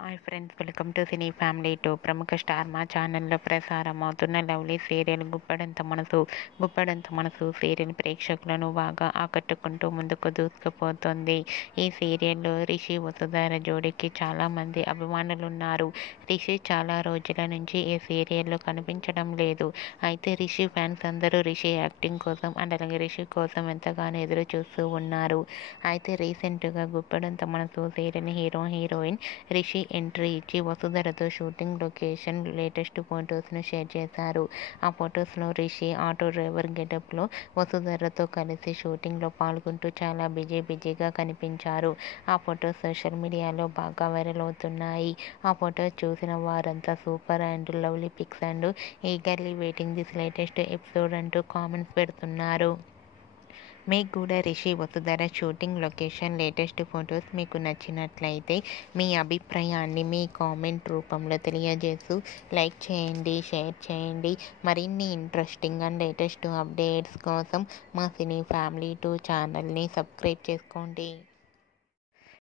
Hi friends, welcome to cine family two. ప్రముఖ star మా ఛానల్లో ప్రసారం అవుతున్న లవ్లీ సీరియల్ గుప్పడంత మనసు సీరియల్ ప్రేక్షకులను బాగా ఆకట్టుకుంటూ ముందుకు దూసుకుపోతుంది. ఈ సీరియల్లో రిషి వసుధార జోడీకి చాలామంది అభిమానులున్నారు. రిషి చాలా రోజుల నుంచి ఈ సీరియల్లో కనిపించడం లేదు. అయితే రిషి ఫ్యాన్స్ అందరూ రిషి యాక్టింగ్ కోసం అండ్ అలాగే రిషి కోసం ఎంతగానో ఎదురు చూస్తూ ఉన్నారు. అయితే రీసెంట్గా గుప్పడంత మనసు సీరియల్ హీరోయిన్ రిషి ఎంట్రీ ఇచ్చి వసుధరతో షూటింగ్ లొకేషన్ లేటెస్ట్ ఫొటోస్ను షేర్ చేశారు. ఆ ఫొటోస్లో రిషి ఆటో డ్రైవర్ గెటప్లో వసుధరతో కలిసి షూటింగ్లో పాల్గొంటూ చాలా బిజీగా కనిపించారు. ఆ ఫొటోస్ సోషల్ మీడియాలో బాగా వైరల్ అవుతున్నాయి. ఆ ఫొటోస్ చూసిన వారంతా super and lovely pics and eagerly waiting this latest episode అంటూ కామెంట్స్ పెడుతున్నారు. మీకు కూడా Rishi Vasudhara shooting location latest photos మీకు నచ్చినట్లయితే మీ అభిప్రాయాన్ని మీ కామెంట్ రూపంలో తెలియజేస్తూ లైక్ చేయండి, షేర్ చేయండి. మరిన్ని ఇంట్రెస్టింగ్ అండ్ లేటెస్ట్ అప్డేట్స్ కోసం మా సినీ ఫ్యామిలీ 2 ఛానల్ని సబ్స్క్రైబ్ చేసుకోండి.